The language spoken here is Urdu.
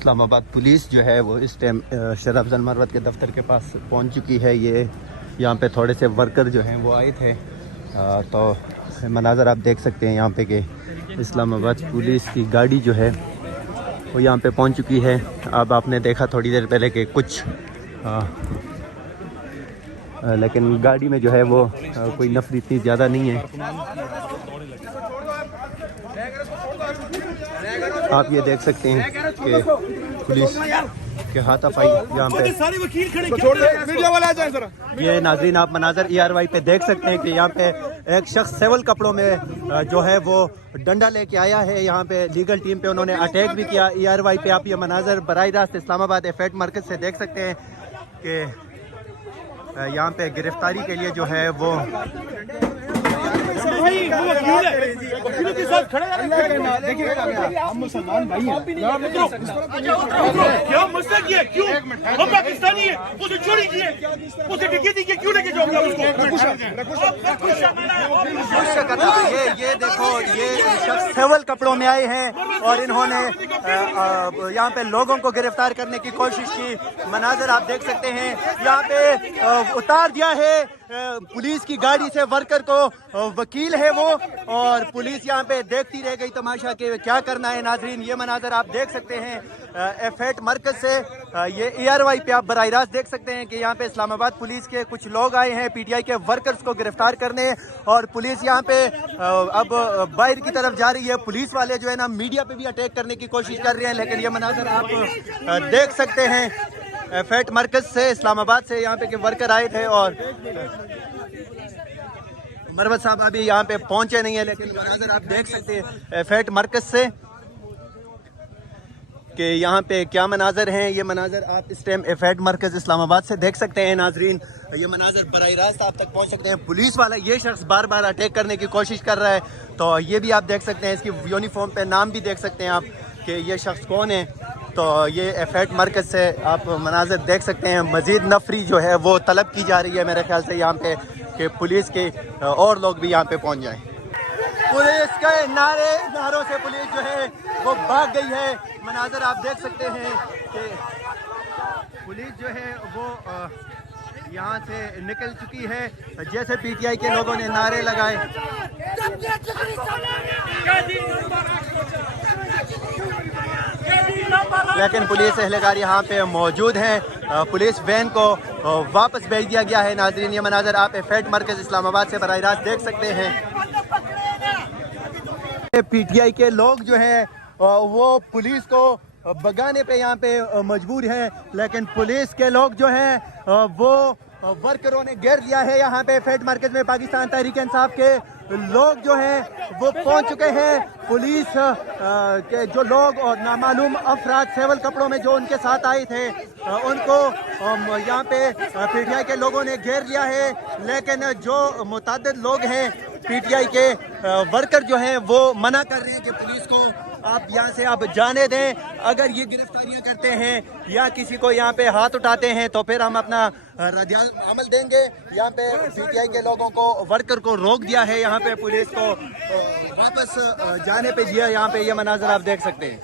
اسلام آباد پولیس جو ہے وہ اس ٹائم شہر افضل مروت کے دفتر کے پاس پہنچ چکی ہے. یہ یہاں پہ تھوڑے سے ورکر جو ہیں وہ آئے تھے, تو مناظر آپ دیکھ سکتے ہیں یہاں پہ کہ اسلام آباد پولیس کی گاڑی جو ہے وہ یہاں پہ پہنچ چکی ہے. اب آپ نے دیکھا تھوڑی دیر پہلے کہ کچھ لیکن گاڑی میں جو ہے وہ کوئی نفر اتنی زیادہ نہیں ہے. آپ یہ دیکھ سکتے ہیں کہ پولیس کے ہاتھ افائی یہاں پہ. یہ ناظرین آپ مناظر ERY پہ دیکھ سکتے ہیں کہ یہاں پہ ایک شخص سول کپڑوں میں جو ہے وہ ڈنڈا لے کے آیا ہے. یہاں پہ لیگل ٹیم پہ انہوں نے اٹیک بھی کیا. ERY پہ آپ یہ مناظر براہ راست اسلام آباد ایفیٹ مرکز سے دیکھ سکتے ہیں کہ یہاں پہ گرفتاری کے لیے جو ہے وہ مسلمان بھائی ہیں. یہ دیکھو یہ شخص سول کپڑوں میں آئے ہیں اور انہوں نے یہاں پہ لوگوں کو گرفتار کرنے کی کوشش کی. مناظر آپ دیکھ سکتے ہیں یہاں پہ اتار دیا ہے پولیس کی گاڑی سے ورکر کو. وکیل ہے وہ اور پولیس یہاں پہ دیکھتی رہ گئی تماشا کہ کیا کرنا ہے. ناظرین یہ مناظر آپ دیکھ سکتے ہیں ایفیٹ مرکز سے. یہ ERY پہ آپ براہ راست دیکھ سکتے ہیں کہ یہاں پہ اسلام آباد پولیس کے کچھ لوگ آئے ہیں PTI کے ورکرز کو گرفتار کرنے, اور پولیس یہاں پہ اب باہر کی طرف جا رہی ہے. پولیس والے جو ہے نا میڈیا پہ بھی اٹیک کرنے کی کوشش کر رہے ہیں, لیکن یہ مناظر آپ دیکھ سکتے ہیں ایفیٹ مرکز سے اسلام آباد سے یہاں پہ کہ ورکر آئے تھے. اور مروت صاحب ابھی یہاں پہ پہنچے نہیں ہیں, لیکن مناظر آپ دیکھ سکتے ہیں ایفیٹ مرکز سے کہ یہاں پہ کیا مناظر ہیں. یہ مناظر آپ اس ٹائم ایفیٹ مرکز اسلام آباد سے دیکھ سکتے ہیں. ناظرین یہ مناظر براہ راست آپ تک پہنچ سکتے ہیں. پولیس والا یہ شخص بار بار اٹیک کرنے کی کوشش کر رہا ہے, تو یہ بھی آپ دیکھ سکتے ہیں. اس کی یونیفارم پہ نام بھی دیکھ سکتے ہیں آپ کہ یہ شخص کون ہے. تو یہ ایفیٹ مرکز سے آپ مناظر دیکھ سکتے ہیں. مزید نفری جو ہے وہ طلب کی جا رہی ہے میرے خیال سے یہاں پہ کہ پولیس کے اور لوگ بھی یہاں پہ پہنچ جائیں. پولیس کے نعروں سے پولیس جو ہے وہ بھاگ گئی ہے. مناظر آپ دیکھ سکتے ہیں کہ پولیس جو ہے وہ یہاں سے نکل چکی ہے جیسے PTI کے لوگوں نے نعرے لگائے. لیکن پولیس اہلکار یہاں پہ موجود ہیں. پولیس وین کو واپس بھیج دیا گیا ہے. ناظرین یہ مناظر آپ ایفیٹ مرکز اسلام آباد سے براہ راست دیکھ سکتے ہیں. PTI کے لوگ جو ہیں وہ پولیس کو بگانے پہ یہاں پہ مجبور ہیں, لیکن پولیس کے لوگ جو ہیں وہ ورکروں نے گھیر لیا ہے. یہاں پہ ایفیٹ مرکز میں پاکستان تحریک انصاف کے لوگ جو ہیں وہ پہنچ چکے ہیں. پولیس کے جو لوگ اور نامعلوم افراد سیول کپڑوں میں جو ان کے ساتھ آئے تھے ان کو یہاں پہ PTI کے لوگوں نے گھیر لیا ہے, لیکن جو متعدد لوگ ہیں PTI کے ورکر جو ہیں وہ منع کر رہے ہیں کہ پولیس کو آپ یہاں سے آپ جانے دیں. اگر یہ گرفتاریاں کرتے ہیں یا کسی کو یہاں پہ ہاتھ اٹھاتے ہیں تو پھر ہم اپنا رد عمل دیں گے. یہاں پہ PTI کے لوگوں کو ورکر کو روک دیا ہے, یہاں پہ پولیس کو واپس جانے پہ دیا. یہاں پہ یہ مناظر آپ دیکھ سکتے ہیں.